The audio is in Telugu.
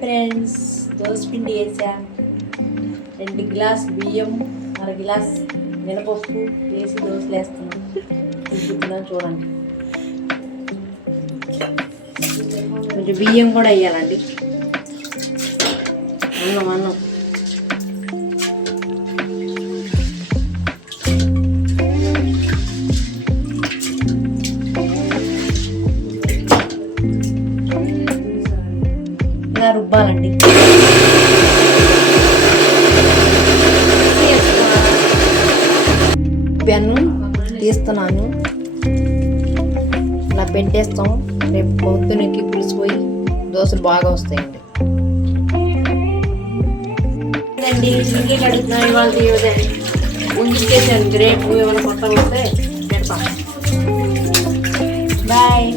ఫ్రెండ్స్, దోశ పిండి వేసా, 2 గ్లాస్ బియ్యం, 1/2 గ్లాస్ మినపప్పు వేసి దోశలు వేస్తున్నాం. తిప్పుతున్నాం చూడండి. కొంచెం బియ్యం కూడా వేయాలండి. అన్నం ఇలా రుబ్బాలండి. పెన్ను తీస్తున్నాను, ఇలా పెట్టేస్తాం. రేపు పొద్దునకి పులిసిపోయి దోశలు బాగా వస్తాయండి. ఇంకే అడుగుతున్నాను ఇవాళ ఉంచేసాను. రేపు ఏమైనా కొత్తగా వస్తే పెడతాం. బాయ్.